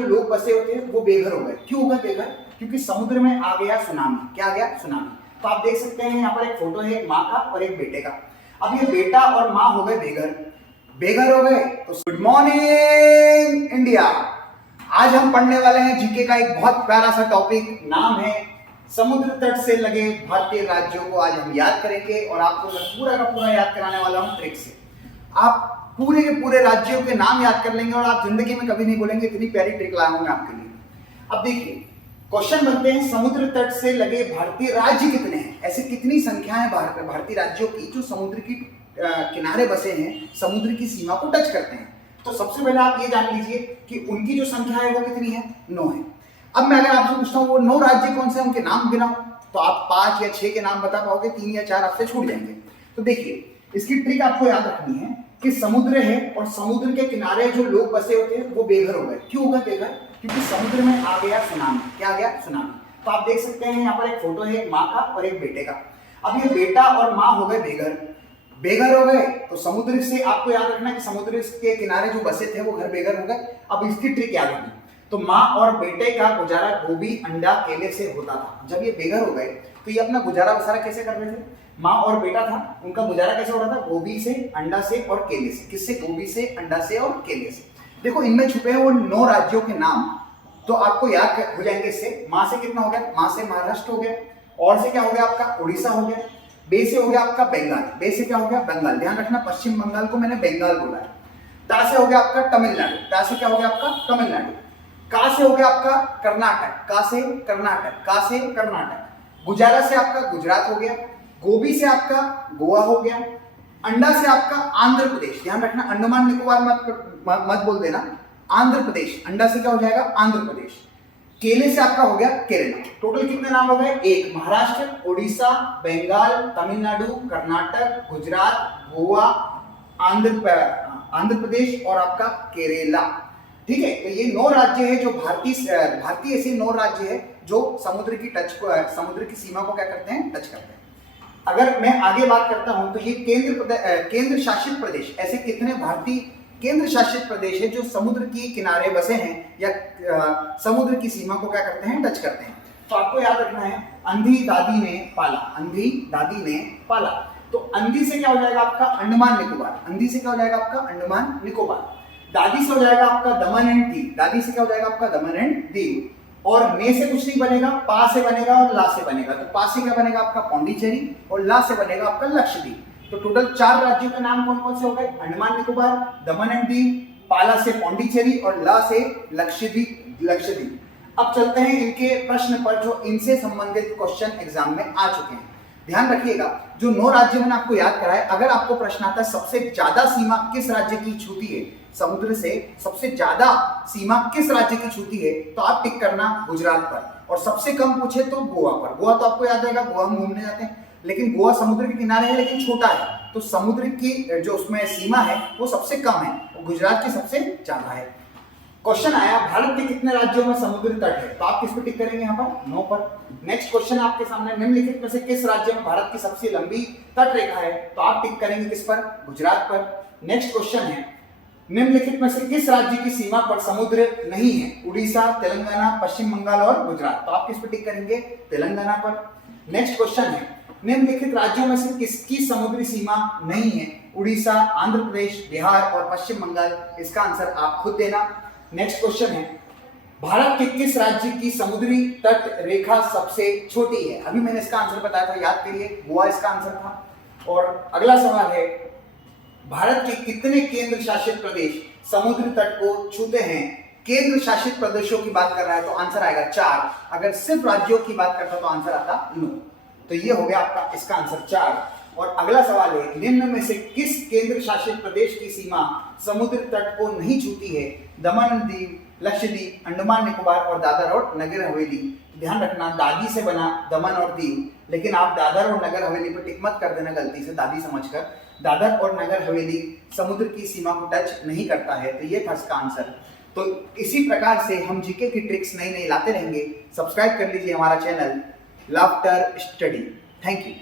जो लोग बसे होते हैं वो बेघर हो गए। क्यों हो गए बेघर? क्योंकि समुद्र में आ गया सुनामी। क्या आ गया? सुनामी। तो आप देख सकते हैं यहाँ पर एक फोटो है माँ का और एक बेटे का। अब ये बेटा और माँ हो गए बेघर। बेघर हो गए तो गुड मॉर्निंग इंडिया। आज हम पढ़ने वाले हैं जीके का एक बहुत प्यारा सा टॉपिक, नाम है समुद्र तट से लगे भारतीय राज्यों को आज हम याद करेंगे और आपको मैं पूरा का पूरा याद कराने वाला हूं ट्रिक से। आप पूरे के पूरे राज्यों के नाम याद कर लेंगे और आप जिंदगी में कभी नहीं बोलेंगे इतनी प्यारी ट्रिक लाया हूं मैं आपके लिए। अब देखिए क्वेश्चन बनते हैं, समुद्र तट से लगे भारतीय राज्य कितने हैं? ऐसे कितनी संख्या है भारतीय राज्यों की जो समुद्र की किनारे बसे हैं, समुद्र की सीमा को टच करते हैं। तो सबसे पहले आप ये जान लीजिए कि उनकी जो संख्या है वो कितनी है? 9 है। अब मैं अगर आपसे पूछता हूँ वो 9 राज्य कौन से हैं, उनके नाम गिनाओ, तो आप 5 या 6 के नाम बता पाओगे, 3 या 4 आपसे छूट जाएंगे। तो देखिए इसकी ट्रिक आपको याद रखनी है कि समुद्र है और समुद्र के किनारे जो लोग बसे होते हैं वो बेघर हो गए। क्यों हो गए बेघर? क्योंकि समुद्र में आ गया सुनामी। क्या आ गया? सुनामी। तो आप देख सकते हैं यहाँ पर एक फोटो है माँ का और एक बेटे का। अब ये बेटा और माँ हो गए बेघर। बेघर हो गए तो समुद्र से आपको याद रखना है कि समुद्र के किनारे जो बसे थे वो घर बेघर हो गए। अब इसकी ट्रिक याद रखनी, तो माँ और बेटे का गुजारा गोभी अंडा केले से होता था। जब ये बेघर हो गए तो ये अपना गुजारा बसारा कैसे कर रहे थे? माँ और बेटा था, उनका गुजारा कैसे हो रहा था? गोभी से, अंडा से और केले से। किससे? गोभी से, अंडा से और केले से। देखो इनमें छुपे हैं वो 9 राज्यों के नाम, तो आपको याद हो जाएंगे इससे। माँ से कितना हो गया? माँ से महाराष्ट्र हो गया। और से क्या हो गया आपका? उड़ीसा हो गया। बे से हो गया आपका बंगाल। बे से क्या हो गया? बंगाल। ध्यान रखना पश्चिम बंगाल को मैंने बंगाल बोला है। ता से हो गया आपका तमिलनाडु। ता से क्या हो गया आपका? तमिलनाडु। का से हो गया आपका कर्नाटक। का से कर्नाटक। का से कर्नाटक। गुजारा से आपका गुजरात हो गया। गोभी से आपका गोवा हो गया। अंडा से आपका आंध्र प्रदेश। ध्यान रखना अंडमान निकोबार मत बोल देना, आंध्र प्रदेश। अंडा से क्या हो जाएगा? आंध्र प्रदेश। केले से आपका हो गया केरला। टोटल कितने नाम हो गए? 1। महाराष्ट्र, उड़ीसा, बंगाल, तमिलनाडु, कर्नाटक, गुजरात, गोवा, आंध्र प्रदेश और आपका केरला। ठीक है, तो ये 9 राज्य है जो भारतीय ऐसे 9 राज्य है जो समुद्र की सीमा को क्या करते हैं? टच करते हैं। अगर मैं आगे बात करता हूं तो ये केंद्र शासित प्रदेश, ऐसे कितने भारतीय केंद्र शासित प्रदेश है जो समुद्र के किनारे बसे हैं या समुद्र की सीमा को क्या करते हैं? टच करते हैं। तो आपको याद रखना है अंधी दादी ने पाला। अंधी दादी ने पाला। तो अंधी से क्या हो जाएगा आपका? अंडमान निकोबार। अंधी से क्या हो जाएगा आपका? अंडमान निकोबार। दादी से हो जाएगा आपका दमन एंड दीव। दादी से क्या हो जाएगा आपका? दमन एंड दीव। और ने से कुछ नहीं बनेगा, पा से बनेगा और ला से बनेगा। तो पा से क्या बनेगा आपका? पौंडीचेरी और ला से बनेगा आपका लक्षद्वीप। तो टोटल 4 राज्यों के नाम कौन कौन से हो गए? अंडमान निकोबार, दमन एंड दीव, पाला से पौंडीचेरी और ला से लक्षद्वीप। अब चलते हैं इनके प्रश्न पर जो इनसे संबंधित क्वेश्चन एग्जाम में आ चुके हैं। ध्यान रखिएगा जो 9 राज्य मैंने आपको याद कराए, अगर आपको प्रश्न आता है सबसे ज्यादा सीमा किस राज्य की छूती है, समुद्र से सबसे ज्यादा सीमा किस राज्य की छूती है, तो आप टिक करना गुजरात पर। और सबसे कम पूछे तो गोवा पर। गोवा तो आपको याद रहेगा, गोवा हम घूमने जाते हैं, लेकिन गोवा समुद्र के किनारे है लेकिन छोटा है, तो समुद्र की जो उसमें सीमा है वो सबसे कम है और गुजरात की सबसे ज्यादा है। क्वेश्चन आया भारत के कितने राज्यों में समुद्र तट है, तो आप किस पे टिक करेंगे? यहाँ पर 9 पर। नेक्स्ट क्वेश्चन आपके सामने, निम्नलिखित में से किस राज्य में भारत की सबसे लंबी तट रेखा है, तो आप टिक करेंगे किस पर? गुजरात पर। नेक्स्ट क्वेश्चन है निम्नलिखित में से किस राज्य की सीमा पर समुद्र नहीं है? उड़ीसा, तेलंगाना, पश्चिम बंगाल और गुजरात। तो आप किस पे टिक करेंगे? तेलंगाना पर। नेक्स्ट क्वेश्चन है निम्नलिखित राज्यों में से किसकी समुद्री सीमा नहीं है? उड़ीसा, आंध्र प्रदेश, बिहार और पश्चिम बंगाल। इसका आंसर आप खुद देना। नेक्स्ट क्वेश्चन है भारत के किस राज्य की समुद्री तट रेखा सबसे छोटी है? अभी मैंने इसका आंसर बताया था, याद करिए, गोवा इसका आंसर था। और अगला सवाल है भारत के कितने केंद्र शासित प्रदेश समुद्र तट को छूते हैं? केंद्र शासित प्रदेशों की बात कर रहा है तो आंसर आएगा 4। अगर सिर्फ राज्यों की बात करता तो आंसर आता 9। तो ये हो गया आपका इसका आंसर 4। और अगला सवाल है निम्न में से किस केंद्र शासित प्रदेश की सीमा समुद्र तट को नहीं छूती है? दमन दीव, लक्षद्वीप, अंडमान निकोबार और दादर और नगर हवेली। ध्यान रखना दादी से बना दमन और दीव, लेकिन आप दादर और नगर हवेली पर टिक मत कर देना गलती से दादी समझकर। दादर और नगर हवेली समुद्र की सीमा को टच नहीं करता है, तो ये था इसका आंसर। तो इसी प्रकार से हम जीके की ट्रिक्स नई नई लाते रहेंगे। सब्सक्राइब कर लीजिए हमारा channel laughter study. Thank you.